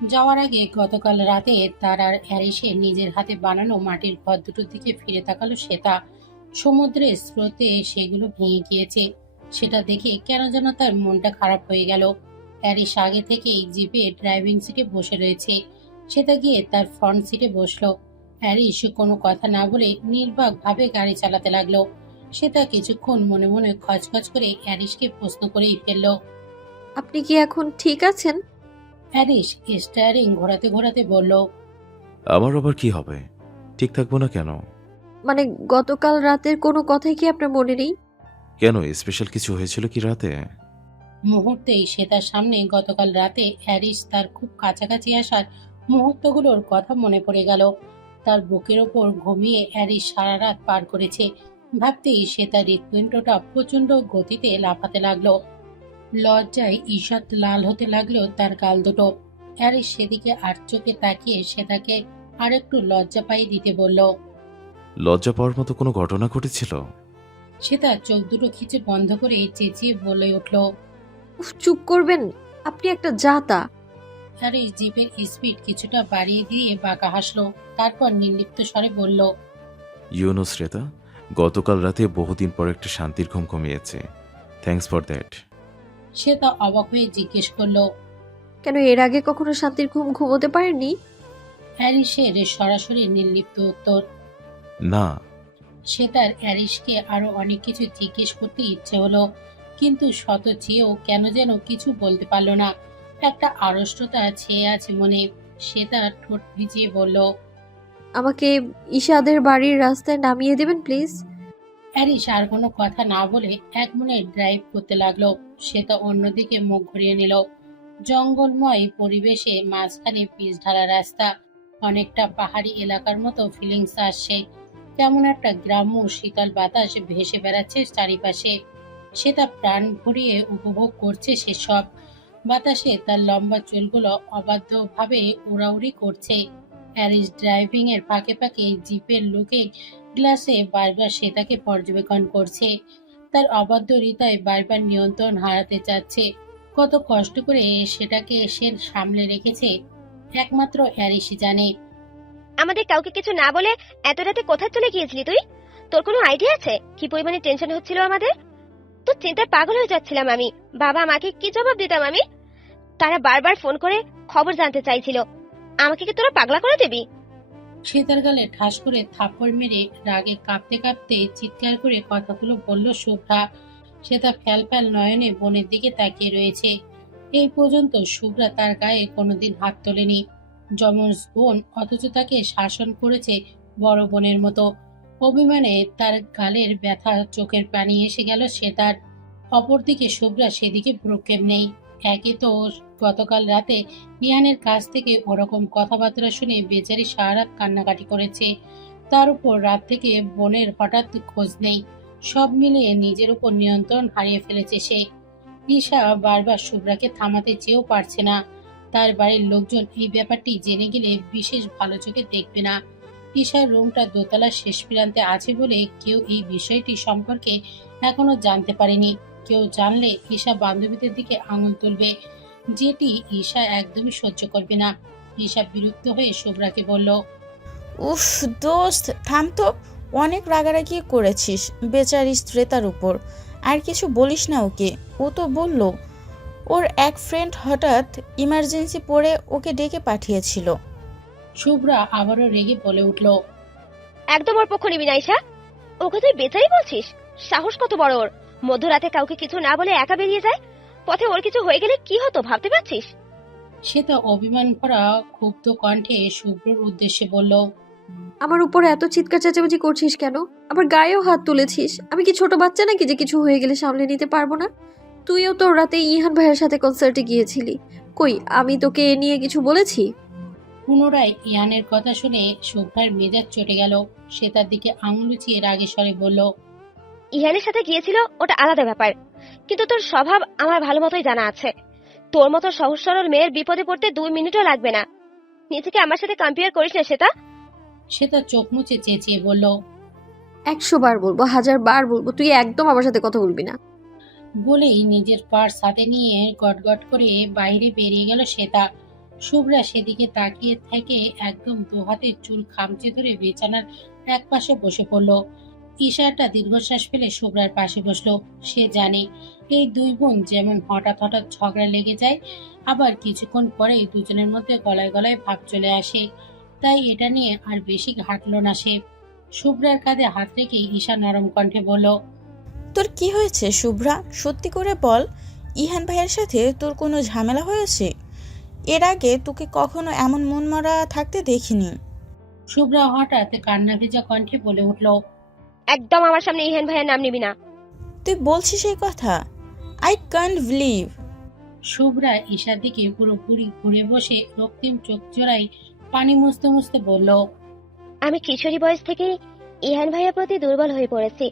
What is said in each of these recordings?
যাওয়ার আগে গতকাল রাতে তার আর অ্যারিসের নিজের হাতে বানানো মাটির ঘর দুটোর দিকে ফিরে তাকালো শ্বেতা। সমুদ্রের স্রোতে সেগুলো ভেঙে গিয়েছে। সেটা দেখে কেন যেন তার মনটা খারাপ হয়ে গেল। অ্যারিস আগে থেকেই জিপে ড্রাইভিং সিটে বসে রয়েছে। শ্বেতা গিয়ে তার ফ্রন্ট সিটে বসলো। অ্যারিস কোনো কথা না বলে নির্বাক ভাবে গাড়ি চালাতে লাগলো। শ্বেতা কিছুক্ষণ মনে মনে খচখচ করে অ্যারিসকে প্রশ্ন করেই ফেলল। আপনি কি এখন ঠিক আছেন? অ্যারিস স্টিয়ারিং ঘোরাতে ঘোরাতে বলল, আমার আবার কি হবে? ঠিক থাকবো না কেন? মানে গতকাল রাতের কোনো কথাই কি আপনার মনে নেই? কেন, স্পেশাল কিছু হয়েছিল কি রাতে? মুহূর্তেই সে তার সামনে গতকাল রাতে হ্যারিস তার খুব কাছাকাছি আসার মুহূর্তগুলোর কথা মনে পড়ে গেল। তার বুকের ওপর ঘুমিয়ে হ্যারিস সারা রাত পার করেছে। ভাবতেই সে তার হৃৎপিণ্ডটা প্রচন্ড গতিতে লাফাতে লাগলো। লজ্জায় ঈষৎ লাল হতে লাগলো তার গাল দুটো। হ্যারিস সেদিকে আর চোখে তাকিয়ে সে তাকে আরেকটু লজ্জা পাইয়ে দিতে বলল। লজ্জা পাওয়ার মতো কোনো ঘটনা ঘটেছিল? সে তার চোখ দুটো খিচে বন্ধ করে চেঁচিয়ে বলে উঠল। উফ, চুপ করবেন। আপনি একটা জাতা। হ্যারিস জিপের স্পিড কিছুটা বাড়িয়ে দিয়ে বাঁকা হাসলো। তারপর নির্লিপ্ত স্বরে বলল। ইউনো শ্রেতা, গতকাল রাতে বহুদিন পর একটা শান্তির ঘুম ঘুমিয়েছে। Thanks for that. সে তা অবাক হয়ে জিজ্ঞেস করলো। কেন এর আগে কখনো শান্তির ঘুম ঘুমোতে পারেননি? হ্যারিসের সরাসরি নির্লিপ্ত উত্তর। না। সে তার হ্যারিসকে আরো অনেক কিছু জিজ্ঞেস করতে ইচ্ছে হলো, কিন্তু শত চেয়েও কেন যেন কিছু বলতে পারলো না। একটা আড়ষ্টতা ছেয়ে আছে মনে। সে তার ঠোঁট ভিজিয়ে বলল। আমাকে ইশাদের বাড়ির রাস্তায় নামিয়ে দেবেন প্লিজ। হ্যারিস আর কোনো কথা না বলে এক মনে ড্রাইভ করতে লাগলো। সে তো অন্যদিকে মুখ ঘুরিয়ে নিল। জঙ্গলময় পরিবেশে মাঝখানে পিচ ঢালা রাস্তা। অনেকটা পাহাড়ি এলাকার মতো ফিলিংস আসছে। কেমন একটা গ্রাম্য শীতল বাতাস ভেসে বেড়াচ্ছে চারিপাশে। সে তা প্রাণ ভরিয়ে উপভোগ করছে সেসব। বাতাসে তার লম্বা চুলগুলো অবাধ্যভাবে উড়াউড়ি করছে। হ্যারিস ড্রাইভিং এর ফাঁকে ফাঁকে জিপের লুকিং গ্লাসে বারবার সে তাকে পর্যবেক্ষণ করছে। তার অবাধ্য হৃদয় বারবার নিয়ন্ত্রণ হারাতে চাচ্ছে। কত কষ্ট করে সেটাকে সে সামলে রেখেছে একমাত্র অ্যারিসই জানে। আমাদের কাউকে কিছু না বলে এত রাতে কোথায় চলে গিয়েছিলি তুই? তোর কোনো আইডিয়া আছে কি পরিমাণে টেনশন হচ্ছিল আমাদের? তোর চিন্তায় পাগল হয়ে যাচ্ছিলাম আমি। বাবা মাকে কি জবাব দিতাম আমি? তারা বারবার ফোন করে খবর জানতে চাইছিল। আমাকে কি তোরা পাগলা করে দিবি? সে তার গালে ঠাস করে থাপ্পড় মেরে রাগে কাঁপতে কাঁপতে চিৎকার করে কথাগুলো বলল শুভ্রা। সে তার ফ্যাল ফ্যাল নয়নে বোনের দিকে তাকিয়ে রয়েছে। এই পর্যন্ত শুভ্রা তার গায়ে কোনোদিন হাত তোলেনি। যমজ বোন, অথচ তাকে শাসন করেছে বড় বোনের মতো। অভিমানে তার গালের ব্যথা চোখের পানি এসে গেল সে তার। অপরদিকে শুভ্রা সেদিকে ভ্রুক্ষেপ নেই। একে তো গতকাল রাতে ইহানের কাছ থেকে ওরকম কথাবার্তা শুনে বেচারি সারা রাত কান্নাকাটি করেছে। তার উপর রাত থেকে বোনের হঠাৎ খোঁজ নেই। সব মিলিয়ে নিজের উপর নিয়ন্ত্রণ হারিয়ে ফেলেছে সে। ঈশা বারবার শুভ্রাকে থামাতে চেয়েও পারছে না। তার বাড়ির লোকজন এই ব্যাপারটি জেনে গেলে বিশেষ ভালো চোখে দেখবে না। ঈশার রুমটা দোতলার শেষ প্রান্তে আছে বলে কেউ এই বিষয়টি সম্পর্কে এখনো জানতে পারেনি। কেউ জানলে ঈশা বান্ধবীদের দিকে আঙুল তুলবে, যেটি ঈশা একদমই সহ্য করবে না। ঈশা বিরক্ত হয়ে শুভ্রাকে বলল। উফ দোস্ত, থাম তো। অনেক রাগারাগি করেছিস বেচারি শ্রেতার উপর। আর কিছু বলিস না ওকে। ও তো বলল ওর এক ফ্রেন্ড হঠাৎ ইমার্জেন্সি পড়ে ওকে ডেকে পাঠিয়েছিল। শুভ্রা আবারও রেগে বলে উঠল। একদম ওর পক্ষ নিবি না ঈশা। ওকে তুই বেচারি বলছিস? সাহস কত বড় ওর! মধ্যরাতে কাউকে কিছু না বলে একা বেরিয়ে যায়। পথে ওর কিছু হয়ে গেলে কি হতো ভাবতে পারছিস? সে তো অভিমান ভরা ক্ষুব্ধ কণ্ঠে শুভ্রর উদ্দেশ্যে বলল। আমার উপর এত চিৎকার চেঁচামেচি করছিস কেন? আবার গায়েও হাত তুলেছিস। আমি কি ছোট বাচ্চা নাকি যে কিছু হয়ে গেলে সামলে নিতে পারবো না? তুইও তো রাতে ইহান ভাইয়ের সাথে কনসার্টে গিয়েছিলি। কই, আমি তোকে এ নিয়ে কিছু বলেছি? পুনরায় ইয়ানের কথা শুনে শুভ্রার মেজাজ চটে গেল। সে তার দিকে আঙুল উঁচিয়ে রাগে স্বরে বলল। ইহানের সাথে গিয়েছিল ওটা আলাদা ব্যাপার, কিন্তু তোর স্বভাব আমার ভালো মতোই জানা আছে। তোর মতো সহজ সরল মেয়ের বিপদে পড়তে 2 মিনিটও লাগবে না। নিজেকে আমার সাথে কম্পেয়ার করিস না সেটা। সে তার চোখ মুছে চেঁচিয়ে বলল। 100 বার বলবো, 1000 বার বলবো, তুই একদম আমার সাথে কথা বলবি না। বলেই নিজের পার্স হাতে নিয়ে গটগট করে বাইরে বেরিয়ে গেল শ্বেতা। শুভ্রা সেদিকে তাকিয়ে থেকে একদম দুহাতের চুল খামচে ধরে বিছানার এক পাশে বসে পড়ল। ঈশা একটা দীর্ঘশ্বাস ফেলে শুভ্রার পাশে বসলো। সে জানে এই দুই বোন যেমন হঠাৎ হঠাৎ ঝগড়া লেগে যায়, আবার কিছুক্ষণ পরেই দুজনের মধ্যে গলায় গলায় ভাব চলে আসে। তাই এটা নিয়ে আর বেশি ঘাটল না সে। শুভ্রার কাঁধে হাত রেখে ঈশা নরম কণ্ঠে বলল, তোর কি হয়েছে শুভ্রা? সত্যি করে বল, ইহান ভাইয়ের সাথে তোর কোনো ঝামেলা হয়েছে? এর আগে তোকে কখনো এমন মনমরা থাকতে দেখিনি। শুভ্রা হঠাৎ কান্না ভেজা কণ্ঠে বলে উঠল, একদম আমার সামনে ইহান ভাইয়ের নাম নিবি না। তুই বলছিস এই কথা? I can't believe. শুভ্রা ঈশার দিকে পুরোপুরি ঘুরে বসে রক্তিম চোখ জোড়ায় পানি মুছতে মুছতে বলল, আমি কিশোরী বয়স থেকেই ইহান ভাইয়ের প্রতি দুর্বল হয়ে পড়েছি।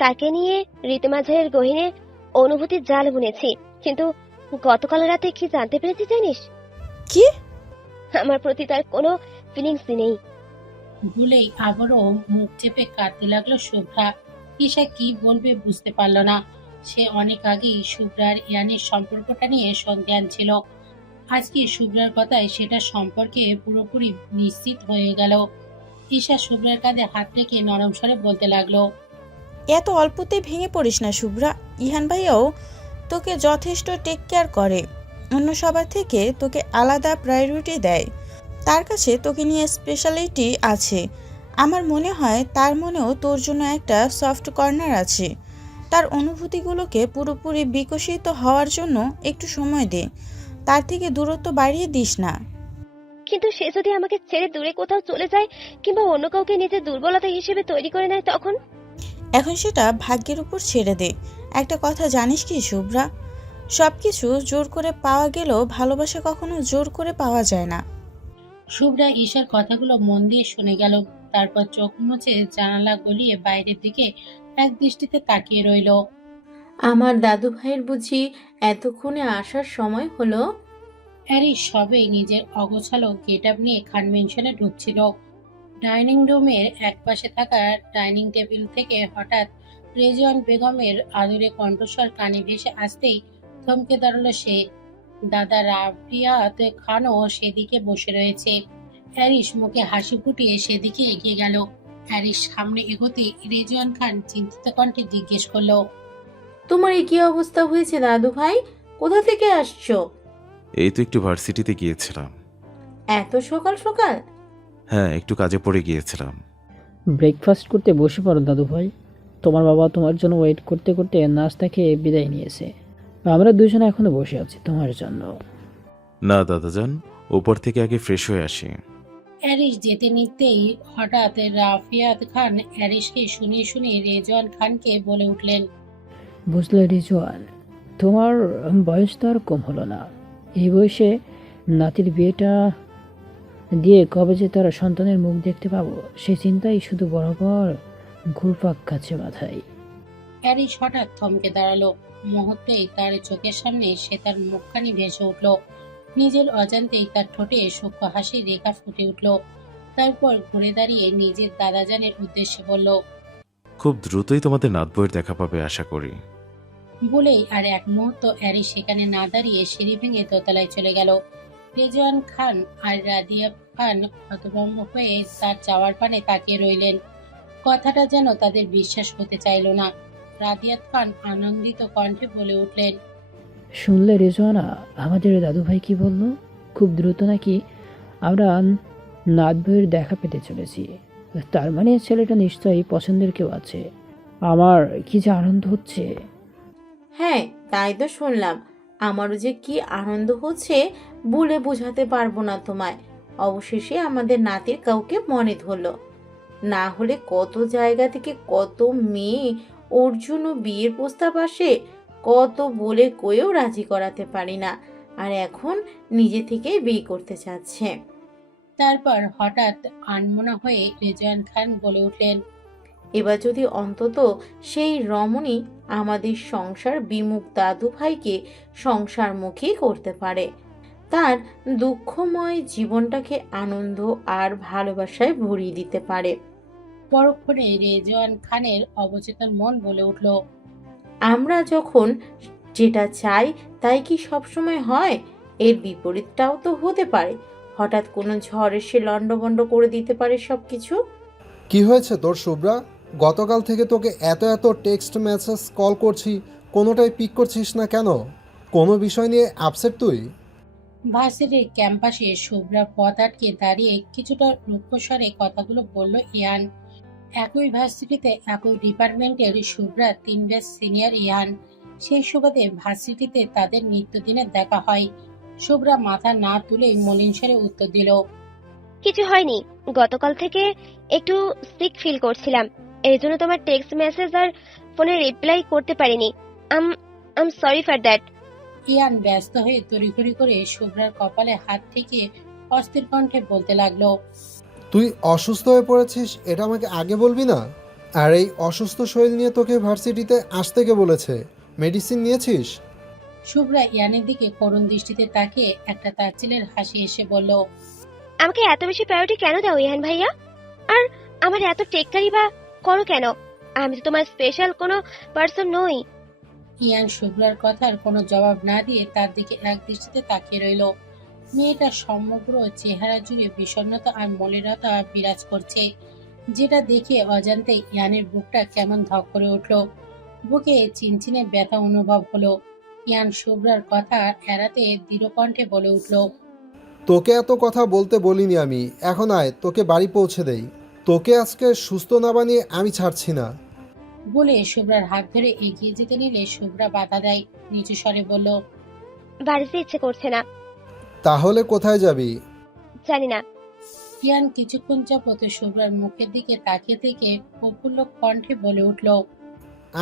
তাকে নিয়ে রীতিমাঝারের গহীনে অনুভূতির জাল বুনেছি, কিন্তু গতকাল রাতে কি জানতে পেরেছি জানিস? কি? আমার প্রতি তার কোনো ফিলিংস নেই। ভুলেই আবারও মুখ চেপে কাঁদতে লাগলো শুভ্রা। ঈশা কি বলবে বুঝতে পারল না। সে অনেক আগেই শুভ্রার ইয়ানের সম্পর্কটা নিয়ে সন্দেহান ছিল। আজকে শুভ্রার কথায় সেটা সম্পর্কে পুরোপুরি নিশ্চিত হয়ে গেল। ঈশা শুভ্রার কাঁধে হাত রেখে নরম স্বরে বলতে লাগলো, এত অল্পতে ভেঙে পড়িস না শুভ্রা। ইহান ভাইয়াও তোকে যথেষ্ট টেক কেয়ার করে, অন্য সবার থেকে তোকে আলাদা প্রায়োরিটি দেয়। তার কাছে তোকে নিয়ে স্পেশালিটি আছে। আমার মনে হয় তার মনেও তোর জন্য একটা সফট কর্নার আছে। তার অনুভূতিগুলোকে পুরোপুরি বিকশিত হওয়ার জন্য একটু সময় দে, তার থেকে দূরত্ব বাড়িয়ে দিস না। কিন্তু সে যদি আমাকে ছেড়ে দূরে কোথাও চলে যায় কিংবা অন্য কাউকে নিজের দুর্বলতা হিসেবে তৈরি করে নেয়, তখন? এখন সেটা ভাগ্যের উপর ছেড়ে দে। একটা কথা জানিস কি শুভ্রা, সব কিছু জোর করে পাওয়া গেলেও ভালোবাসা কখনো জোর করে পাওয়া যায় না। শুভ্রা ঈশার কথাগুলো মন দিয়ে শুনে গেল। তারপর চোখ মুছে জানালা গলিয়ে বাইরের দিকে এক দৃষ্টিতে তাকিয়ে রইল। আমার দাদু ভাইয়ের বুঝি এতক্ষণে আসার সময় হলো? অ্যারি সবেই নিজের অগোছালো গেট আপ নিয়ে কনভেনশনে ঢুকছিল। ডাইনিং রুমের একপাশে থাকা ডাইনিং টেবিল থেকে হঠাৎ রেজওয়ান বেগমের আদুরে কণ্ঠস্বর কানে ভেসে আসতেই থমকে দাঁড়ালো সে। দাদা রাফিয়াত খানও সেদিকে বসে রয়েছে। অ্যারিস মুখে হাসি ফুটিয়ে সেদিকে এগিয়ে গেল। অ্যারিস সামনে এগোতেই রেজওয়ান খান চিন্তিত কণ্ঠে জিজ্ঞেস করলো, তোমার এই কি অবস্থা হয়েছে দাদু ভাই? কোথা থেকে আসছো? এই তো একটু ভার্সিটিতে গিয়েছিলাম। এত সকাল সকাল? হ্যাঁ, একটু কাজে পড়ে গিয়েছিলাম। ব্রেকফাস্ট করতে বসে পড়ো দাদু ভাই। তোমার বাবা তোমার জন্য ওয়েট করতে করতে নাস্তা খেয়ে বিদায় নিয়েছে। আমরা দুজনে এখনো বসে আছি তোমার জন্য। না দাদাজান, উপর থেকে আগে ফ্রেশ হয়ে আসি। অ্যারিস যেতে নিতেই হঠাৎ রাফিয়াত খান অ্যারিসকে শুনিয়ে শুনিয়ে রেজওয়ান খানকে বলে উঠলেন, বুঝলে রিজওয়ান, তোমার বয়স তো আর কম হলো না। এই বয়সে নাতির বিয়েটা দিয়ে কবে যে তারা সন্তানের মুখ দেখতে পাবো সে চিন্তাই শুধু বরাবর ঘুরপাক খাচ্ছে মাথায়। অ্যারিস হঠাৎ থমকে দাঁড়ালো। মুহূর্তেই তার চোখের সামনে সে তার মুখখানি ভেসে উঠল। নিজের অজান্তেই তার ঠোঁটে সূক্ষ্ম হাসির রেখা ফুটে উঠল। তারপর ঘুরে দাঁড়িয়ে নিজের দাদাজানের উদ্দেশ্যে বলল, খুব দ্রুতই তোমাদের নাত বইয়ের দেখা পাবে আশা করি। বলেই আর এক মুহূর্ত অ্যারিস সেখানে না দাঁড়িয়ে সিঁড়ি ভেঙে দোতলায় চলে গেল। রেজওয়ান খান আর রাদিয়া খান হতভম্ব হয়ে তার যাওয়ার পানে তাকিয়ে রইলেন। কথাটা যেন তাদের বিশ্বাস হতে চাইল না। রাদিয়াত খান আনন্দিত কণ্ঠে বলে উঠলেন, শুনলে রেজওয়ানা, আমাদের দাদু ভাই কি বললো? খুব দ্রুত নাকি আমরা নাত বইয়ের দেখা পেতে চলেছি। তার মানে ছেলেটা নিশ্চয়ই পছন্দের কেউ আছে। আমার কি যে আনন্দ হচ্ছে। হ্যাঁ, তাই তো শুনলাম। আমারও যে কি আনন্দ হচ্ছে বলে বোঝাতে পারবো না তোমায়। অবশেষে আমাদের নাতির কাউকে মনে ধরলো। না হলে কত জায়গা থেকে কত মেয়ে ওর জন্য বিয়ের প্রস্তাব আসে, কত বলে কয়েও রাজি করাতে পারি না, আর এখন নিজে থেকেই বিয়ে করতে চাচ্ছে। তারপর হঠাৎ আনমনা হয়ে রেজওয়ান খান বলে উঠলেন, এবার যদি অন্তত সেই রমণী আমাদের সংসার বিমুখ দাদু ভাইকে সংসারমুখী করতে পারে, তার দুঃখময় জীবনটাকে আনন্দ আর ভালোবাসায় ভরিয়ে দিতে পারে। পরক্ষণে রেজওয়ান খানের অবচেতন মন বলে উঠল, আমরা যখন যেটা চাই তাই কি সবসময় হয়? এর বিপরীতটাও তো হতে পারে। হঠাৎ কোনো ঝড় এসে লণ্ডভণ্ড করে দিতে পারে সবকিছু। কি হয়েছে তোর শুভ্রা? গতকাল থেকে তোকে এত এত টেক্সট মেসেজ কল করছি, কোনোটাই পিক করছিস না কেন? কোনো বিষয় নিয়ে আপসেট তুই? ভার্সিটির ক্যাম্পাসে শুভ্রা পথ আটকে দাঁড়িয়ে কিছুটা রুক্ষস্বরে কথাগুলো বলল ইয়ান। একই ভার্সিটিতে একই ডিপার্টমেন্টের শুভ্রা 3 ব্যাচ সিনিয়র ইয়ান। সেই সুবাদে ভার্সিটিতে তাদের নিত্যদিনের দেখা হয়। শুভ্রা মাথা না তুলেই মলিন স্বরে উত্তর দিল, কিছু হয়নি, গতকাল থেকে একটু সিক ফিল করছিলাম, এই জন্য তোমার টেক্সট মেসেজ আর ফোনে রিপ্লাই করতে পারিনি। আম আম সরি ফর দ্যাট। ইয়ান ব্যস্ত হয়ে তড়িঘড়ি করে শুভ্রার কপালে হাত থেকে অস্থির কণ্ঠে বলতে লাগলো, তুই অসুস্থ হয়ে পড়েছিস, এটা আমাকে আগে বলবি না? আর এই অসুস্থ শরীর নিয়ে তোকে ভার্সিটিতে আসতে কে বলেছে? মেডিসিন নিয়েছিস? শুভ্রা ইয়ানের দিকে করুণ দৃষ্টিতে তাকিয়ে একটা তাচ্ছিলের হাসি এসে বলল, আমাকে এত বেশি প্রায়োরিটি কেন দাও ইহান ভাইয়া? আর আমার এত টেক্কারি বা করো কেন? আমি তো তোমার স্পেশাল কোনো পার্সন নই। ইয়ান শুভ্রার কথার কোনো জবাব না দিয়ে তার দিকে এক দৃষ্টিতে তাকিয়ে রইল। মেয়েটার সমগ্র চেহারা জুড়ে বিষণ্ণতা আর মলিনতা বিরাজ করছে, যেটা দেখে অজান্তে ইয়ানের বুকটা কেমন ধক করে উঠল। বুকে চিনচিনে ব্যথা অনুভব হলো। ইয়ান শুভ্রার কথা এড়াতে দৃঢ় কণ্ঠে বলে উঠল, তোকে এত কথা বলতে বলিনি আমি। এখন আয়, তোকে বাড়ি পৌঁছে দেই। তোকে আজকে সুস্থ না বানিয়ে আমি ছাড়ছি না। বলে শুভ্রার হাত ধরে এগিয়ে যেতে নিলে শুভ্রা বাধা দেয়। নিচু স্বরে বলল, বাড়িতে ইচ্ছে করছে না। তাহলে কোথায় যাবি? জানি না। ইয়ান কিছুক্ষণ যাবত শুভ্রার মুখের দিকে তাকিয়ে থেকে প্রফুল্ল কণ্ঠে বলে উঠল,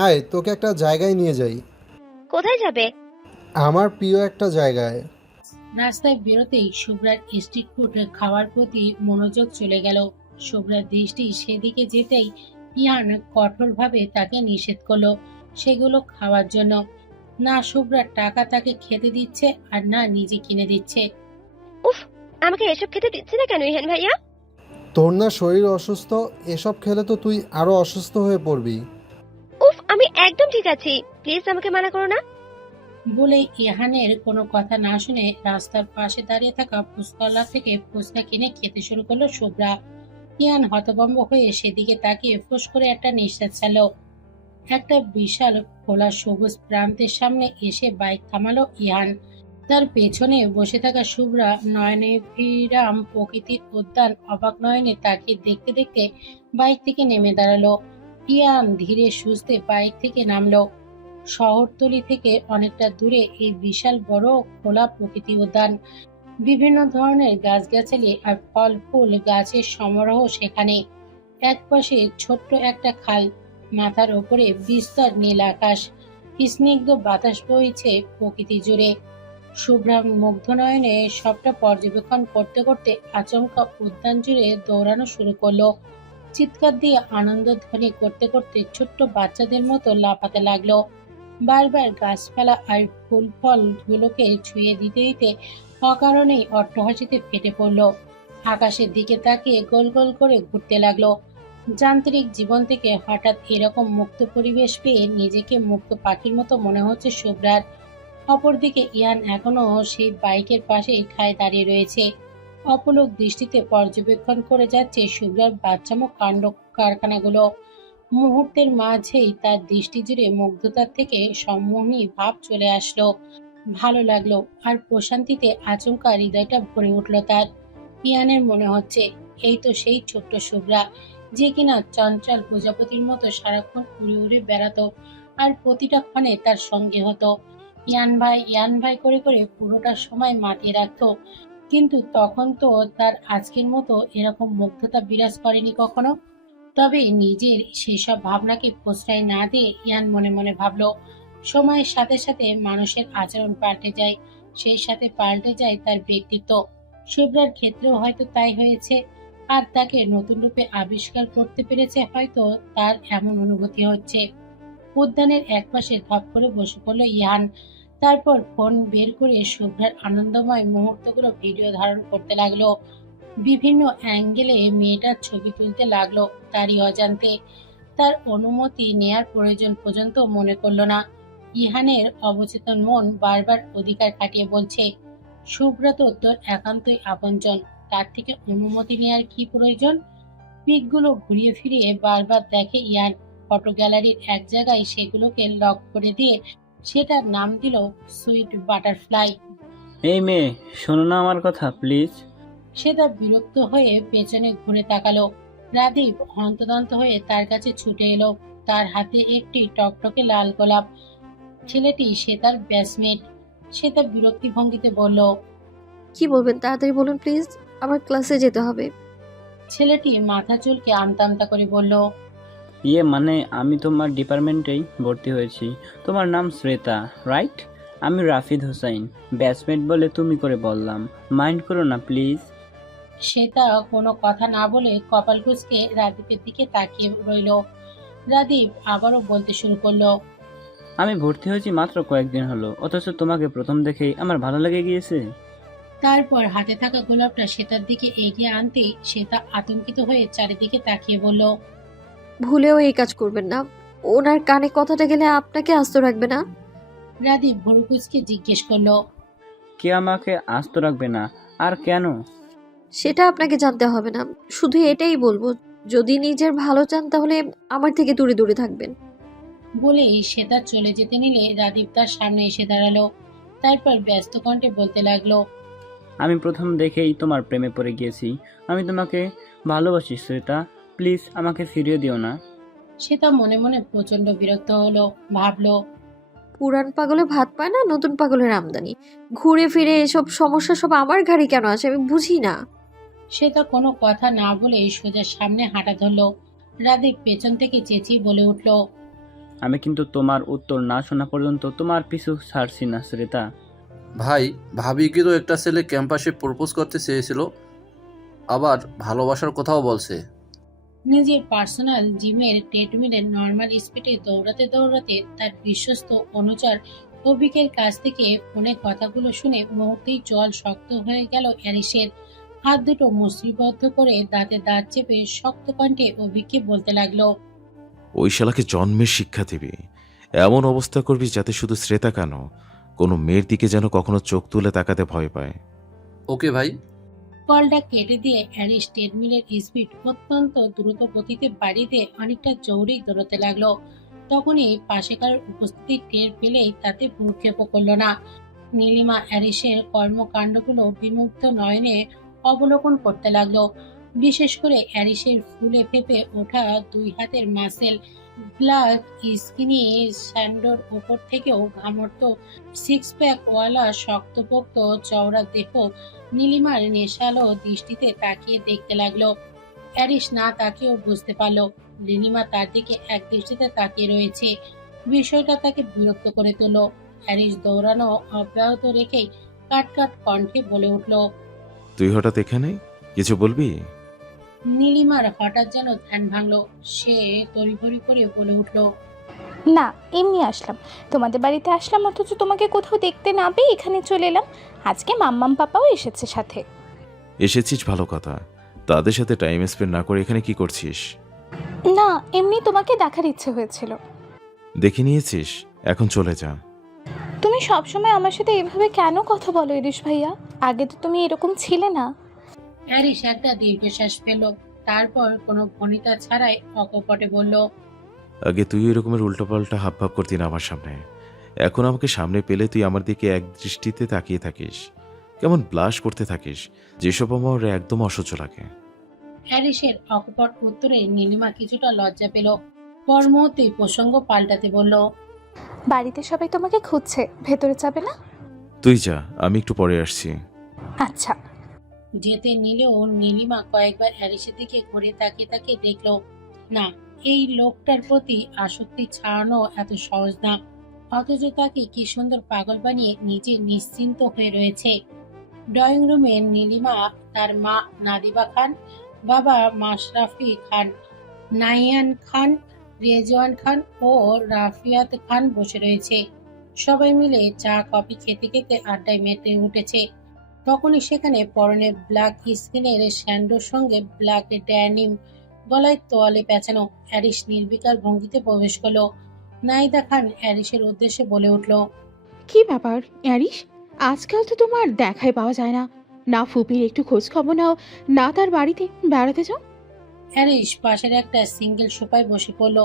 আয়, তোকে একটা জায়গায় নিয়ে যাই। কোথায় যাবে? আমার প্রিয় একটা জায়গায়। রাস্তায় বেরোতেই শুভ্রার স্ট্রিট ফুড খাওয়ার প্রতি মনোযোগ চলে গেল। শুভ্রার দৃষ্টি সেদিকে যেতেই ইয়ান কঠোরভাবে তাকে নিষেধ করলো সেগুলো খাওয়ার জন্য। না শুভ্রার টাকা তাকে খেতে দিচ্ছে আর না নিজে কিনে দিচ্ছে। উফ, আমাকে এসব খেতে দিচ্ছে না কেন ইহান ভাইয়া? তোর না শরীর অসুস্থ? এসব খেলে তো তুই আরো অসুস্থ হয়ে পড়বি। উফ, আমি একদম ঠিক আছি, প্লিজ আমাকে মানা করো না। বলে ইহানের কোনো কথা না শুনে রাস্তার পাশে দাঁড়িয়ে থাকা ফুচকাওয়ালা থেকে ফুচকা কিনে খেতে শুরু করলো শুভ্রা। ইয়ান হতভম্ব হয়ে সেদিকে তাকিয়ে ফুস করে একটা নিঃশ্বাস ছাড়লো। একটা বিশাল খোলা সবুজ প্রান্তের সামনে এসে বাইক থামালো ইহান। তার পেছনে বসে থাকা শুভ্রা নয়নে ভিরাম প্রকৃতির উদ্যান অবাক নয়নে তাকে দেখতে দেখতে বাইক থেকে নেমে দাঁড়ালো। ইয়ান ধীরে সুস্থে বাইক থেকে নামলো। শহরতলি থেকে অনেকটা দূরে এই বিশাল বড় খোলা প্রকৃতি উদ্যান, বিভিন্ন ধরনের গাছগাছালি আর ফল ফুল গাছের সমারোহ সেখানে। একপাশে ছোট্ট একটা খাল, মাথার ওপরে বিস্তর নীল আকাশ, স্নিগ্ধ বাতাস বইছে প্রকৃতি জুড়ে। শুভ্রা মুগ্ধ নয়নে সবটা পর্যবেক্ষণ করতে করতে আচমকা উদ্যান জুড়ে দৌড়ানো শুরু করলো। চিৎকার দিয়ে আনন্দ ধ্বনি করতে করতে ছোট্ট বাচ্চাদের মতো লাফাতে লাগলো। বারবার গাছপালা আর ফুল ফল গুলোকে ছুঁয়ে দিতে দিতে অকারণেই অট্টহাসিতে ফেটে পড়ল। আকাশের দিকে তাকিয়ে গোল গোল করে ঘুরতে লাগলো। যান্ত্রিক জীবন থেকে হঠাৎ এরকম মুক্ত পরিবেশ পেয়ে নিজেকে মুক্ত পাখির মতো মনে হচ্ছে শুভ্রার। অপরদিকে ইয়ান এখনো সেই বাইকের পাশেই ঠায় দাঁড়িয়ে রয়েছে, অপলক দৃষ্টিতে পর্যবেক্ষণ করে যাচ্ছে শুভ্রার বাচ্চামো কাণ্ড কারখানাগুলো। মুহূর্তের মাঝেই তার দৃষ্টি জুড়ে মুগ্ধতার থেকে সম্মোহনী ভাব চলে আসলো। ভালো লাগলো আর প্রশান্তিতে আচমকা হৃদয়টা ভরে উঠল তার। ইয়ানের মনে হচ্ছে এই তো সেই ছোট্ট শুভ্রা, যে কিনা চঞ্চল প্রজাপতির মতো সারাক্ষণ উড়ে উড়ে বেড়াতো আর প্রতিটা ক্ষণে তার সঙ্গে হতো। ইয়ান ভাই করে করে পুরোটা সময় মাতিয়ে রাখতো। কিন্তু তখন তো তার আজকের মতো এরকম মুগ্ধতা বিরাজ করেনি কখনো। তবে নিজের সেসব ভাবনাকে প্রশ্রয় না দিয়ে ইয়ান মনে মনে ভাবল, সময়ের সাথে সাথে মানুষের আচরণ পাল্টে যায়, সেই সাথে পাল্টে যায় তার ব্যক্তিত্ব। শুভ্রার ক্ষেত্রেও হয়তো তাই হয়েছে, আর তাকে নতুন রূপে আবিষ্কার করতে পেরেছে হয়তো তার এমন অনুভূতি হচ্ছে। উদ্যানের একপাশে ধপ করে বসে পড়ল ইয়ান। তারপর ফোন বের করে শুভ্রার আনন্দময় মুহূর্তগুলো ভিডিও ধারণ করতে লাগলো। বিভিন্ন অ্যাঙ্গেলে মেয়েটার ছবি তুলতে লাগলো তারই অজান্তে। তার অনুমতি নেয়ার প্রয়োজন পর্যন্ত মনে করলো না। ইহানের অবচেতন মন বারবার অধিকার খাটিয়ে বলছে, সুব্রত তোর একান্তই আপনজন, তার থেকে অনুমতি নেওয়ার কি প্রয়োজন? পিকগুলো ঘুরিয়ে ফিরিয়ে বারবার দেখে ইয়ান। ফটো গ্যালারির এক জায়গায় সেগুলোকে লক করে দিয়ে সেটার নাম দিল সুইট বাটারফ্লাই। এই মেয়ে, শোনো না আমার কথা প্লিজ। সেটা বিরক্ত হয়ে পেছনে ঘুরে তাকালো। রাদীপ হন্তদন্ত হয়ে তার কাছে ছুটে এলো। তার হাতে একটি টকটকে লাল গোলাপ। ছেলেটি সে তার ব্যাচমেট। সে তার বিরক্তি ভঙ্গিতে বলল। কি বলবেন তাড়াতাড়ি বলুন প্লিজ, আমার ক্লাসে যেতে হবে। ছেলেটি মাথা চুলকে আমতা আমতা করে বলল। মানে আমি তোমার ডিপার্টমেন্টেই ভর্তি হয়েছি। তোমার নাম শ্রেতা, রাইট? আমি রাফিদ হোসাইন, ব্যাচমেট বলে তুমি করে বললাম, মাইন্ড করো না প্লিজ। শ্বেতা কোনো কথা না বলে কপাল কুঁচকে রাদীপের দিকে তাকিয়ে রইল। রাদীপ আবারও বলতে শুরু করলো। আমি ভর্তি হয়েছি মাত্র কয়েকদিন হলো, অথচ তোমাকে প্রথম দেখেই আমার ভালো লেগে গিয়েছে। তারপর হাতে থাকা গোলাপটা শ্বেতার দিকে এগিয়ে আনতেই শ্বেতা আতঙ্কিত হয়ে চারিদিকে তাকিয়ে বলল। ভুলেও এই কাজ করবেন না, ওনার কানে কথাটা গেলে আপনাকে আস্ত রাখবে না। রাদীপ ভুরু কুঁচকে জিজ্ঞেস করলো। কে আমাকে আস্ত রাখবে না, আর কেন? সেটা আপনাকে জানতে হবে না, শুধু এটাই বলবো, যদি নিজের ভালো চান তাহলে আমার থেকে দূরে দূরে থাকবেন। বলেই শ্বেতা চলে যেতে নিলে রাদীপ তার সামনে এসে দাঁড়ালো। তারপর ব্যস্ত কণ্ঠে বলতে লাগলো। আমি প্রথম দেখেই তোমার প্রেমে পড়ে গিয়েছি। আমি তোমাকে ভালোবাসি শ্রেতা, প্লিজ আমাকে ফিরিয়ে দিও না। শ্বেতা মনে মনে প্রচন্ড বিরক্ত হলো। ভাবলো, পুরান পাগলে ভাত পায় না, নতুন পাগলের আমদানি। ঘুরে ফিরে এসব সমস্যা সব আমার ঘাড়ে কেন আসে আমি বুঝি না। শ্বেতা কোনো কথা না বলে সোজা সামনে হাঁটা ধরলো। রাদীপ পেছন থেকে চেঁচিয়ে বলে উঠল। আমি কিন্তু তোমার উত্তর না শোনা পর্যন্ত তোমার পিছু ছাড়ছি না শ্রেতা। ভাই, ভাবিকে তো একটা ছেলে ক্যাম্পাসে প্রপোজ করতে চেয়েছিল, আবার ভালোবাসার কথাও বলছে। নিজের পার্সোনাল জিমের ট্রেডমিলের নর্মাল স্পিডে দৌড়াতে দৌড়াতে তার বিশ্বস্ত অনুচর অভিকের কাছ থেকে ফোনে কথাগুলো শুনে মুহূর্তেই জল শক্ত হয়ে গেল অ্যারিসের। হাত দুটো মুষ্টিবদ্ধ করে দাঁতে দাঁত চেপে শক্ত কণ্ঠে অভিককে বলতে লাগলো। ওই শালাকে জন্মের শিক্ষা দিবি, এমন অবস্থা করবি যাতে শুধু শ্রেতা কেন, কোনো মেয়ের দিকে যেন কখনো চোখ তুলে তাকাতে ভয় পায়। ওকে ভাই। কলটা কেটে দিয়ে অ্যারিস ট্রেডমিলের স্পিড অত্যন্ত দ্রুত গতিতে বাড়িয়ে দিয়ে অনেকটা জোরেই দৌড়াতে লাগলো। তখনই পাশে কারোর উপস্থিতি টের পেলেই তাতে ভ্রুক্ষেপও করলো না। নীলিমা অ্যারিসের কর্মকাণ্ডগুলো বিমুগ্ধ নয়নে অবলোকন করতে লাগলো। বিশেষ করে অ্যারিসের ফুলে ফেপে ওঠা দুই হাতের মাসেল, ব্ল্যাক স্কিনি স্যান্ডোর উপর থেকেও ঘামড়ত সিক্স প্যাক ওয়ালা শক্তপোক্ত চওড়া দেহ নীলিমার নেশালো দৃষ্টিতে তাকিয়ে দেখতে লাগলো। অ্যারিস না তাকিয়েও বুঝতে পারলো নীলিমা তার দিকে এক দৃষ্টিতে তাকিয়ে রয়েছে। বিষয়টা তাকে বিরক্ত করে তুলল। অ্যারিস দৌড়ানো অব্যাহত রেখেই কাট কাট কণ্ঠে বলে উঠল। তুই হঠাৎ এখানে, কিছু বলবি? নীলিমার হঠাৎ যেন ধ্যান ভাঙলো। সে তড়িঘড়ি করে বলে উঠল। না, এমনি আসলাম, তোমাদের বাড়িতে আসলাম, অথচ তোমাকে কোথাও দেখতে না পেয়ে এখানে চলে এলাম। আজকে মাম্মাম পাপাও এসেছে সাথে। এসেছিস ভালো কথা, তাদের সাথে টাইম স্পেন্ড না করে এখানে কি করছিস? না, এমনি তোমাকে দেখার ইচ্ছে হয়েছিল। দেখে নিয়েছিস, এখন চলে যা। তুমি সবসময় আমার সাথে এভাবে কেন কথা বলো ইরিশ ভাইয়া? আগে তো তুমি এরকম ছিলে না। অ্যারিস একটা দীর্ঘশ্বাস ফেল। তারপর কোনো ভনিতা ছাড়াই অকপটে বলল। আগে তুই এরকমের উল্টোপাল্টা হাবভাব করতি না আমার সামনে, এখন আমাকে সামনে পেলে তুই আমার দিকে এক দৃষ্টিতে তাকিয়ে থাকিস, কেমন ব্লাশ করতে থাকিস, যেসব আমার একদম অসহ্য লাগে। অ্যারিসের অকপট উত্তরে নীলিমা কিছুটা লজ্জা পেল। পর মুহূর্তেই প্রসঙ্গ পাল্টাতে বলল। বাড়িতে সবাই তোমাকে খুঁজছে, ভেতরে যাবে না? তুই যা, আমি একটু পরে আসছি। আচ্ছা। যেতে নিলেও নীলিমা কয়েকবার অ্যারিসের দিকে ঘুরে তাকিয়ে তাকিয়ে দেখল, না, এই লোকটার প্রতি আসক্তি ছাড়ানো এত সহজ না। অথচ তাকে কি সুন্দর পাগল বানিয়ে নিজে নিশ্চিন্ত হয়ে রয়েছে। ড্রয়িং রুমে নীলিমা, তার মা নাদিবা খান, বাবা মাশরাফি খান, নাইয়ান খান, রেজওয়ান খান ও রাফিয়াত খান বসে রয়েছে। সবাই মিলে চা কফি খেতে খেতে আড্ডায় মেতে উঠেছে। তখনই সেখানে পরনে ব্ল্যাক স্কিনের স্যান্ডোর সঙ্গে ব্ল্যাক ড্যানিম, গলায় তোয়ালে পেঁচানো অ্যারিস নির্বিকার ভঙ্গিতে প্রবেশ করলো। নাইদা খান অ্যারিসের উদ্দেশ্যে বলে উঠল। কি ব্যাপার অ্যারিস, আজকাল তো তোমার দেখাই পাওয়া যায় না, না ফুপির একটু খোঁজ খবর নাও, না তার বাড়িতে বেড়াতে যাও। হ্যারিস পাশের একটা সিঙ্গেল সোফায় বসে পড়ল।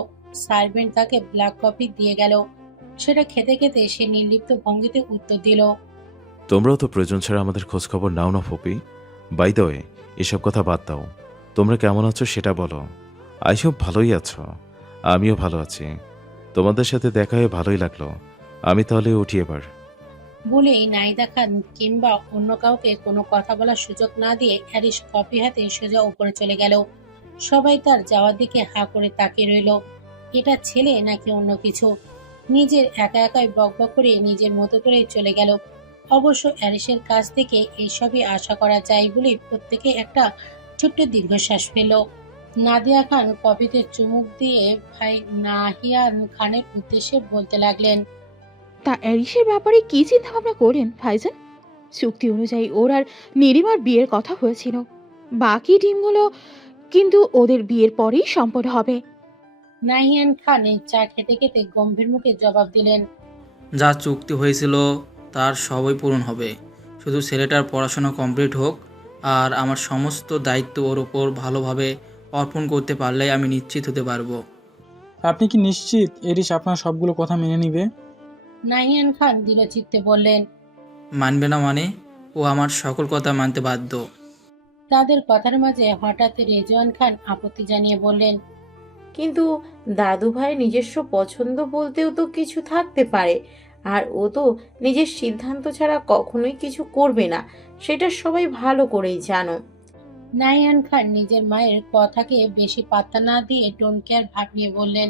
সার্ভেন্ট তাকে ব্ল্যাক কফি দিয়ে গেল। সেটা খেতে খেতে সে নির্লিপ্ত ভঙ্গিতে উত্তর দিল, তোমরাও তো প্রয়োজন ছাড়া আমাদের খোঁজ খবর নাও না ফুপি। বাই দ্য ওয়ে, এসব কথা বাদ দাও। তোমরা কেমন আছো সেটা বলো। আই হোপ ভালোই আছো। আমিও ভালো আছি। তোমাদের সাথে দেখা হয়ে ভালোই লাগলো। আমি তাহলে উঠি এবার। বলেই নাইদা খান কিংবা অন্য কাউকে কোনো কথা বলার সুযোগ না দিয়ে হ্যারিস কফি হাতে সোজা উপরে চলে গেল। সবাই তার যাওয়ার দিকে হা করে তাকিয়ে রইল। এটা ছেলে নাকি অন্য কিছু? নিজের একা একাই বকবক করে নিজের মতো করে চলে গেল। অবশ্য হ্যারিসের কাছ থেকে এইসবই আশা করা যায় বলে প্রত্যেকে একটা ছোট্ট দীর্ঘশ্বাস ফেল। নাদিয়া খান কফিতে চুমুক দিয়ে ভাই নাহিয়ান খানের উদ্দেশ্যে বলতে লাগলেন, তা অ্যারিসের ব্যাপারে কি চিন্তা ভাবনা করেন ভাইজান? চুক্তি অনুযায়ী ওর আর নীলিমার বিয়ের কথা হয়েছিল। বাকি টিমগুলো কিন্তু ওদের বিয়ের পরেই সম্পন্ন হবে। নাহিয়ান খান চা খেতে খেতে গম্ভীর মুখে জবাব দিলেন, যা চুক্তি হয়েছিল তার সবই পূরণ হবে। শুধু ছেলেটার পড়াশোনা কমপ্লিট হোক, আর আমার সমস্ত দায়িত্ব ওর ওপর ভালোভাবে অর্পণ করতে পারলেই আমি নিশ্চিত হতে পারবো। আপনি কি নিশ্চিত এরিস আপনার সবগুলো কথা মেনে নিবে? নাহিয়ান খান দৃঢ়চিত্তে বললেন। মানবে না মানে? ও আমার সকল কথা মানতে বাধ্য। তাদের কথার মাঝে হঠাৎ রেজওয়ান খান আপত্তি জানিয়ে বললেন, কিন্তু দাদু ভাইয়ের নিজস্ব পছন্দ বলতেও তো কিছু থাকতে পারে, আর ও তো নিজের সিদ্ধান্ত ছাড়া কখনোই কিছু করবে না, সেটা সবাই ভালো করেই জানো। নাহিয়ান খান নিজের মায়ের কথাকে বেশি পাত্তা না দিয়ে ডোন্ট কেয়ার ভাব নিয়ে বললেন,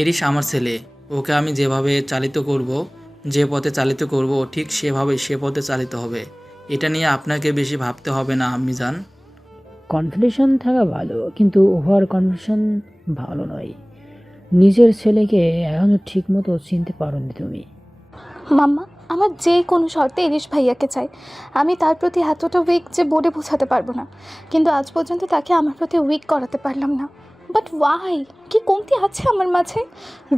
এরিস আমার ছেলে, ওকে আমি যেভাবে চালিত করব, যে পথে চালিত করব, ও ঠিক সেভাবেই সে পথে চালিত হবে। এটা নিয়ে আপনাকে বেশি ভাবতে হবে না আম্মি জান। কনফিডেশন থাকা ভালো, কিন্তু ওভার কনফিডেশন ভালো নয়। নিজের ছেলেকে এখনো ঠিক মতো চিনতে পারোনি তুমি। মাম্মা, আমার যে কোনো শর্তে ইলিশ ভাইয়াকে চাই। আমি তার প্রতি এতটা উইক যে বলে বোঝাতে পারবো না, কিন্তু আজ পর্যন্ত তাকে আমার প্রতি উইক করাতে পারলাম না। But why? কি কমতি আছে আমার মাঝে?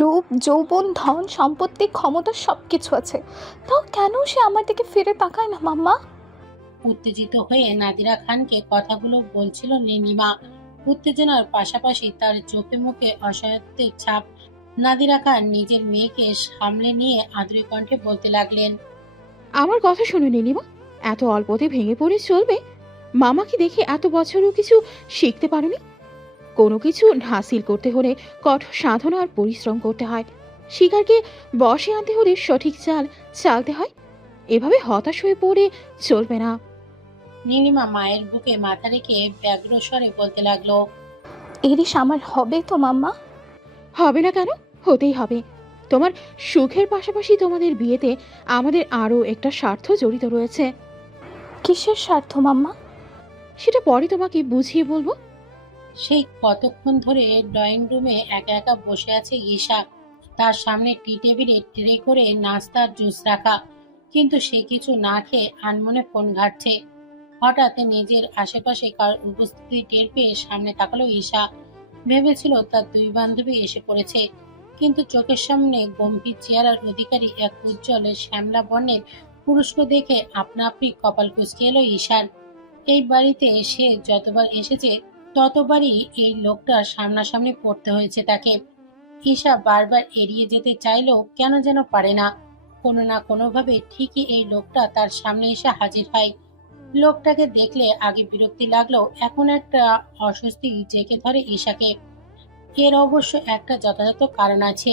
রূপ, যৌবন, ধন, সম্পত্তি, ক্ষমতা সব কিছু আছে, তাও কেন সে আমার দিকে ফিরে তাকায় না মাম্মা? উত্তেজিত হয়ে নাদিরা খানকে কথাগুলো বলছিল নীলিমা। উত্তেজনার পাশাপাশি তার চোখে মুখে অসহায়ত্বের ছাপ। নাদিরা খান নিজের মেয়েকে সামলে নিয়ে আদুরি কণ্ঠে বলতে লাগলেন, আমার কথা শোনো নীলিমা, এত অল্পতে ভেঙে পড়ে চলবে? মামাকে দেখে এত বছরও কিছু শিখতে পারোনি? কোনো কিছু হাসিল করতে হলে কঠোর সাধনা আর পরিশ্রম করতে হয়। শিকারকে বশে আনতে হলে সঠিক চাল চালতে হয়। এভাবে হতাশ হয়ে পড়ে চলবে না। নীলিমা মায়ের বুকে মাথা রেখে ব্যগ্র স্বরে বলতে লাগলো, ইলিশ আমার হবে তো মাম্মা? হবে না কেন? হতেই হবে। তোমার সুখের পাশাপাশি তোমাদের বিয়েতে আমাদের আরও একটা স্বার্থ জড়িত রয়েছে। কিসের স্বার্থ মাম্মা? সেটা পরে তোমাকে বুঝিয়ে বলবো। সেই কতক্ষণ ধরে ড্রয়িং রুমে একা একা বসে আছে ঈশা। তার সামনে টি টেবিলে ট্রে করে নাস্তার জুস রাখা, কিন্তু সে কিছু না খেয়ে আনমনে ফোন ঘাটছে। হঠাৎ নিজের আশেপাশে কার উপস্থিতি টের পেয়ে সামনে তাকালো ঈশা। ভেবেছিল তার দুই বান্ধবী এসে পড়েছে, কিন্তু চোখের সামনে গম্ভীর চেহারার অধিকারী এক উজ্জ্বল শ্যামলা বর্ণের পুরুষকে দেখে আপনা আপনি কপাল কুঁচকে এলো ঈশার। এই বাড়িতে সে যতবার এসেছে ততবারই এই লোকটার সামনাসামনি পড়তে হয়েছে তাকে। ঈশা বারবার এড়িয়ে যেতে চাইলেও কেন যেন পারে না। কোনো না কোনোভাবে ঠিকই এই লোকটা তার সামনে এসে হাজির হয়। লোকটাকে দেখলে আগে বিরক্তি লাগলেও এখন একটা অস্বস্তি জেঁকে ধরে ঈশাকে। এর অবশ্য একটা যথাযথ কারণ আছে।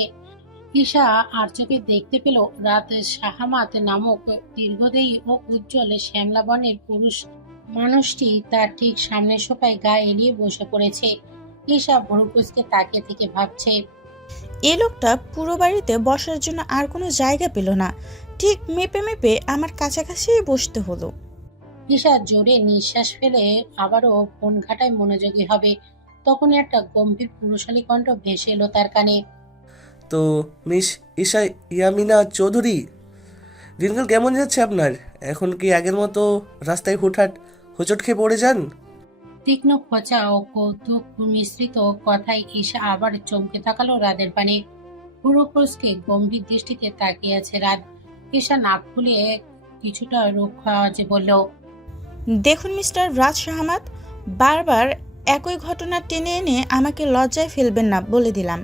ঈশা আর চোখে দেখতে পেল রাত শাহামাত নামক দীর্ঘদেহী ও উজ্জ্বল শ্যামলা বর্ণের পুরুষ মানুষটি তার ঠিক সামনের সোফায় গা এলিয়ে বসে পড়েছে। ঈশা ভুরু কুঁচকে তাকিয়ে থেকে ভাবছে, এ লোকটা পুরো বাড়িতে বসার জন্য আর কোনো জায়গা পেল না, ঠিক মেপে মেপে আমার কাছাকাছি বসতে হলো। ঈশা জোরে নিঃশ্বাস ফেলে আবারও ফোন ঘাটায় মনোযোগী হবে, তখনই একটা গম্ভীর পুরুষালী কণ্ঠ ভেসে এলো তার কানে। তো মিস ঈশা ইয়ামিনা চৌধুরী, দিনকাল কেমন যাচ্ছে আপনার? এখন কি আগের মতো রাস্তায় হুটহাট হোঁচট খেয়ে পড়ে যান? তীক্ষ্ণ খোঁচা ও কৌতুক মিশ্রিত কথায় ঈশা আবার চমকে তাকালো রাদের পানে। পুরো কোর্সকে গম্ভীর দৃষ্টিতে তাকিয়ে আছে রাত। ঈশা নাক ফুলিয়ে কিছুটা রুক্ষ আওয়াজে বলল, দেখুন মিস্টার রাজ শাহমাদ, বারবার একই ঘটনা টেনে এনে আমাকে লজ্জায় ফেলবেন না, বলে দিলাম।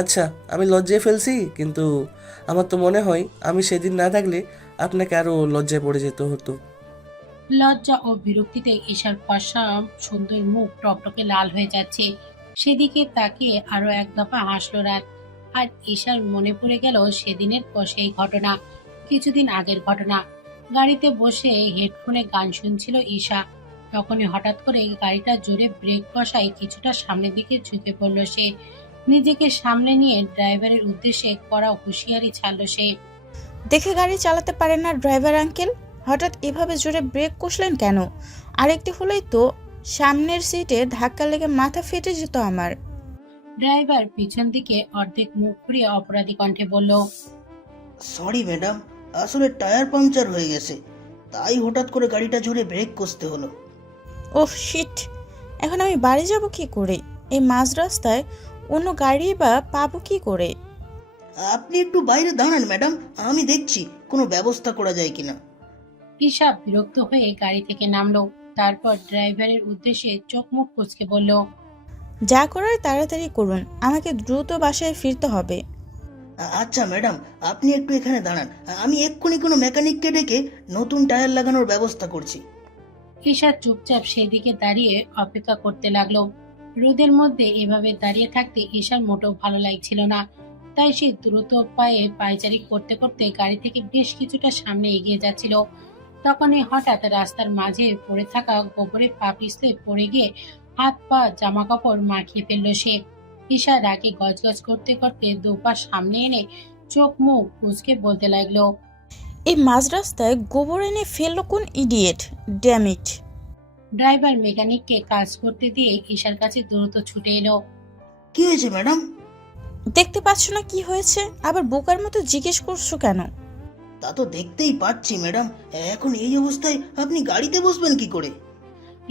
আচ্ছা, আমি লজ্জায় ফেলছি, কিন্তু আমার তো মনে হয় আমি সেদিন না থাকলে আপনাকে আরও লজ্জায় পড়ে যেতে হতো। লজ্জা ও বিরক্তিতে ঈশার ফর্সা সুন্দর মুখ টকটকে লাল হয়ে যাচ্ছে। সেদিকে তাকিয়ে আরো এক দফা হাসলো রাত। আর ঈশার মনে পড়ে গেল সেদিনের পর সেই ঘটনা, কিছুদিন আগের ঘটনা। গাড়িতে বসে হেডফোনে গান শুনছিল ঈশা। তখনই হঠাৎ করে গাড়িটা জোরে ব্রেক কষায় কিছুটা সামনের দিকে ঝুঁকে পড়ল সে। নিজেকে সামলে নিয়ে ড্রাইভারের উদ্দেশ্যে কড়া হুঁশিয়ারি ছাড়ল সে। দেখে গাড়ি চালাতে পারেন না ড্রাইভার আঙ্কেল, হঠাৎ এভাবে জোরে ব্রেক কষলেন কেন? আরেকটি হলেই তো সামনের সিটে ধাক্কা লেগে মাথা ফেটে যেত আমার। ড্রাইভার পিছন দিকে অর্ধেক মুখ ঘুরিয়ে অপরাধী কণ্ঠে বলল, সরি ম্যাডাম, আসলে টায়ার পাংচার হয়ে গেছে, তাই হঠাৎ করে গাড়িটা জোরে ব্রেক কষতে হলো। ওহ শিট, এখন আমি বাড়ি যাব কি করে? এই মাঝ রাস্তায় অন্য গাড়ি বা পাবো কি করে? আপনি একটু বাইরে দাঁড়ান ম্যাডাম, আমি দেখছি কোনো ব্যবস্থা করা যায় কিনা। ঈশা বিরক্ত হয়ে গাড়ি থেকে নামলো। তারপর ড্রাইভারের উদ্দেশ্যে চোখ মুখ কুঁচকে বলল, যা করার তাড়াতাড়ি করুন, আমাকে দ্রুত বাসায় ফিরতে হবে। আচ্ছা ম্যাডাম, আপনি একটু এখানে দাঁড়ান, আমি এক্ষুনি কোনো মেকানিককে ডেকে নতুন টায়ার লাগানোর ব্যবস্থা করছি। ঈশা চুপচাপ সেদিকে দাঁড়িয়ে অপেক্ষা করতে লাগলো। রোদের মধ্যে এভাবে দাঁড়িয়ে থাকতে ঈশার মোটেও ভালো লাগছিল না। তাই সে দ্রুত পায়ে পায়চারি করতে করতে গাড়ি থেকে বেশ কিছুটা সামনে এগিয়ে যাচ্ছিল। তখনই হঠাৎ রাস্তার মাঝে পড়ে থাকা গোবরে পা পিছলে পড়ে গিয়ে হাত পা জামা কাপড় মাখিয়ে ফেললো সে। ঈশা রাগে গজগজ করতে করতে দুপা সামনে এনে চোখ মুখ কুঁচকে বলতে লাগলো, এই মাঝ রাস্তায় গোবর এনে ফেললো কোন ইডিয়েট, ড্যামিট। ড্রাইভার মেকানিককে কাজ করতে দিয়ে ঈশার কাছে দ্রুত ছুটে এলো। কি হয়েছে ম্যাডাম? দেখতে পাচ্ছ না কি হয়েছে? আবার বোকার মতো জিজ্ঞেস করছো কেন? তা তো দেখতেই পাচ্ছি ম্যাডাম, এখন এই অবস্থায় আপনি গাড়িতে বসবেন কি করে?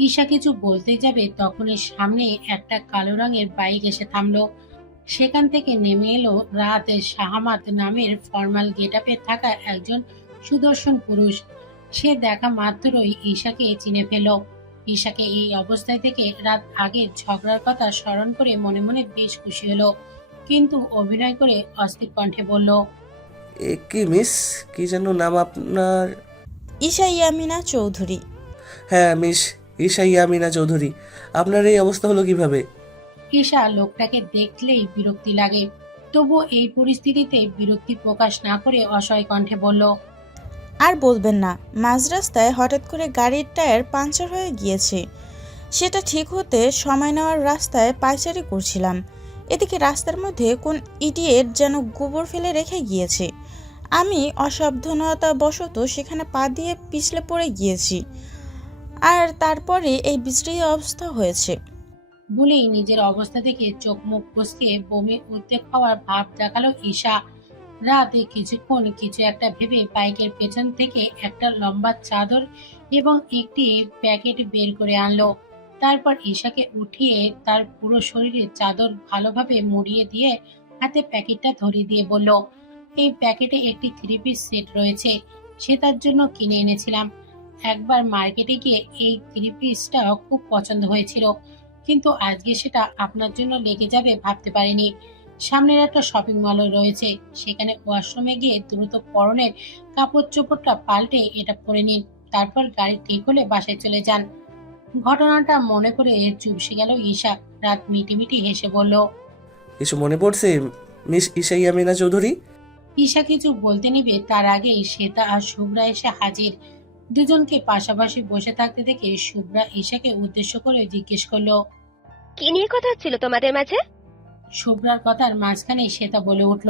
ঈশা কিছু বলতে যাবে তখনই সামনে একটা কালো রঙের বাইক এসে থামলো। সেখান থেকে নেমে এলো রাত শাহমাদ নামের ফর্মাল গেটআপে থাকা একজন সুদর্শন পুরুষ। সে দেখা মাত্রই ঈশাকে চিনে ফেলল। ঈশাকে এই অবস্থায় থেকে রাত আগের ঝগড়ার কথা স্মরণ করে মনে মনে বেশ খুশি হলো, কিন্তু অভিনয় করে অস্থির কণ্ঠে বলল, এ কি মিস, কি যেন নাম আপনার? ঈশা ইয়ামিনা চৌধুরী। হ্যাঁ মিস ঈশা ইয়ামিনা চৌধুরী, আপনার এই অবস্থা হলো কিভাবে? ঈশা লোকটাকে দেখলেই বিরক্তি লাগে, তবু এই পরিস্থিতিতে বিরক্তি প্রকাশ না করে অসহায় কণ্ঠে বলল, আর বলবেন না, মাঝ রাস্তায় হঠাৎ করে গাড়ির টায়ার পাঞ্চার হয়ে গিয়েছে। সেটা ঠিক হতে সময় নেওয়ার রাস্তায় পায়চারি করছিলাম। এদিকে রাস্তার মধ্যে কোন ইডিয়েট যেন গোবর ফেলে রেখে গিয়েছে। আমি অসাবধানতা বশত সেখানে পা দিয়ে পিছলে পড়ে গিয়েছি, আর তারপরে এই বিশ্রী অবস্থা হয়েছে। বলেই নিজের অবস্থা থেকে চোখ মুখ কুঁচকে বমি উদ্বেগ হওয়ার ভাব দেখালো ঈশা। রাতে কিছুক্ষণ কিছু একটা ভেবে বাইকের পেছন থেকে একটা লম্বা চাদর এবং একটি প্যাকেট বের করে আনলো। তারপর ঈশাকে উঠিয়ে তার পুরো শরীরে চাদর ভালোভাবে মুড়িয়ে দিয়ে হাতে প্যাকেটটা ধরিয়ে দিয়ে বলল, এই প্যাকেটে একটি 3 পিস সেট রয়েছে, সে তার জন্য কিনে এনেছিলাম। একবার মার্কেটে গিয়ে এই 3 পিসটা খুব পছন্দ হয়েছিল, কিন্তু আজকে সেটা আপনার জন্য লেগে যাবে ভাবতে পারিনি। সামনের একটা শপিং মলও রয়েছে, সেখানে ওয়াশরুমে গিয়ে দ্রুত পরনের কাপড় চোপড়টা পাল্টে এটা পরে নিন, তারপর গাড়ি ঠিক হলে বাসায় চলে যান। ঘটনাটা মনে করে চুপসে গেল ঈশা। রাত মিটিমিটি হেসে বলল, কিছু মনে পড়ছে মিস ঈশা ইয়ামিনা চৌধুরী? ঈশা কিছু বলতে নিবে তার আগেই শ্বেতা আর শুভ্রা এসে হাজির। দুজনকে পাশাপাশি বসে থাকতে দেখে শুভ্রা ঈশাকে উদ্দেশ্য করে জিজ্ঞেস করলো, কি নিয়ে কথা হচ্ছিল তোমাদের মাঝে? শুভ্রার কথার মাঝখানে শ্বেতা বলে উঠল,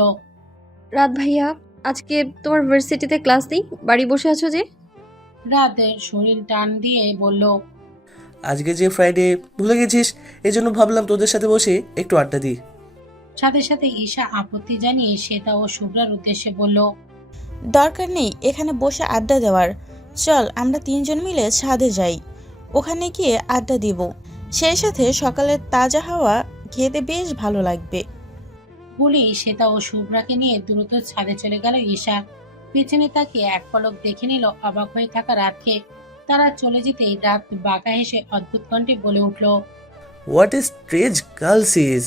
রাত ভাইয়া, আজকে তোমার ভার্সিটিতে ক্লাস নেই, বাড়ি বসে আছো যে? রাতের শরীর টান দিয়ে বলল, আজকে যে ফ্রাইডে ভুলে গেছিস, এজন্য ভাবলাম তোদের সাথে বসে একটু আড্ডা দিই। সাথে সাথে ঈশা আপত্তি জানিয়ে শ্বেতা ও শুভ্রার উদ্দেশ্যে বলল, দরকার নেই এখানে বসে আড্ডা দেওয়ার, চল আমরা 3 জন মিলে ছাদে যাই, ওখানে গিয়ে আড্ডা দিব, সেই সাথে সকালের তাজা হাওয়া খেতে বেশ ভালো লাগবে। বলেই শ্বেতা ও শুভ্রাকে নিয়ে দ্রুত ছাদে চলে গেল ঈশা। পেছনে তাকিয়ে এক পলক দেখে নিল অবাক হয়ে থাকা রাতকে। তারা চলে যেতেই রাত বাঁকা হেসে অদ্ভুত কণ্ঠে বলে উঠল, what is strange girls is.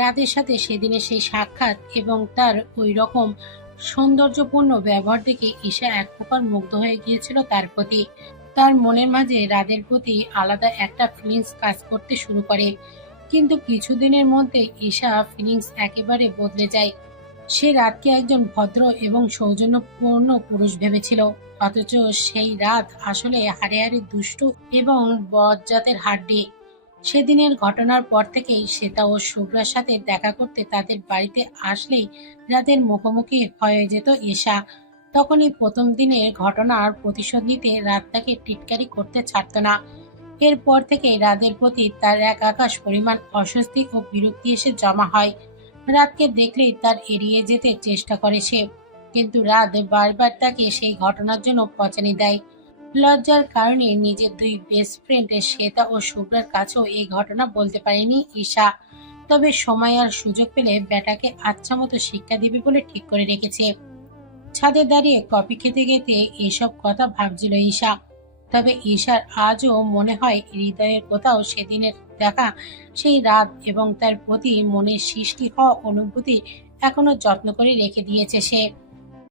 রাতের সাথে সেদিনের সেই সাক্ষাৎ এবং তার ওই রকম সৌন্দর্যপূর্ণ ব্যবহার দেখে ঈশা এক প্রকার মুগ্ধ হয়ে গিয়েছিল তার প্রতি। তার মনের মাঝে রাদের প্রতি আলাদা একটা ফিলিংস কাজ করতে শুরু করে, কিন্তু কিছুদিনের মধ্যে ঈশা ফিলিংস একেবারে বদলে যায়। সে রাতকে একজন ভদ্র এবং সৌজন্যপূর্ণ পুরুষ ভেবেছিল, অথচ সেই রাত আসলে হাড়ে হাড়ে দুষ্টু এবং বজ্জাতের হাড্ডি। সেদিনের ঘটনার পর থেকেই শ্বেতা ও শুভ্রার সাথে দেখা করতে তাদের বাড়িতে আসলেই রাতের মুখোমুখি হয়ে যেত ঈশা। তখনই প্রথম দিনের ঘটনার প্রতিশোধ নিতে রাত তাকে টিটকারি করতে ছাড়ত না। এরপর থেকেই রাতের প্রতি তার এক আকাশ পরিমাণ অস্বস্তি ও বিরক্তি এসে জমা হয়। রাতকে দেখলেই তার এড়িয়ে যেতে চেষ্টা করে সে, কিন্তু রাত বারবার তাকে সেই ঘটনার জন্য পচানি দেয়। লজ্জার কারণে নিজের দুই বেস্ট ফ্রেন্ড শ্বেতা ও শুভ্রার কাছেও এই ঘটনা বলতে পারেনি ঈশা। তবে সময় আর সুযোগ পেলে বেটাকে আচ্ছা মতো শিক্ষা দিবে বলে ঠিক করে রেখেছে। ছাদে দাঁড়িয়ে কফি খেতে খেতে এসব কথা ভাবছিল ঈশা। তবে ঈশার আজও মনে হয় হৃদয়ের কোথাও সেদিনের দেখা সেই রাত এবং তার প্রতি মনের সৃষ্টি হওয়া অনুভূতি এখনো যত্ন করে রেখে দিয়েছে সে।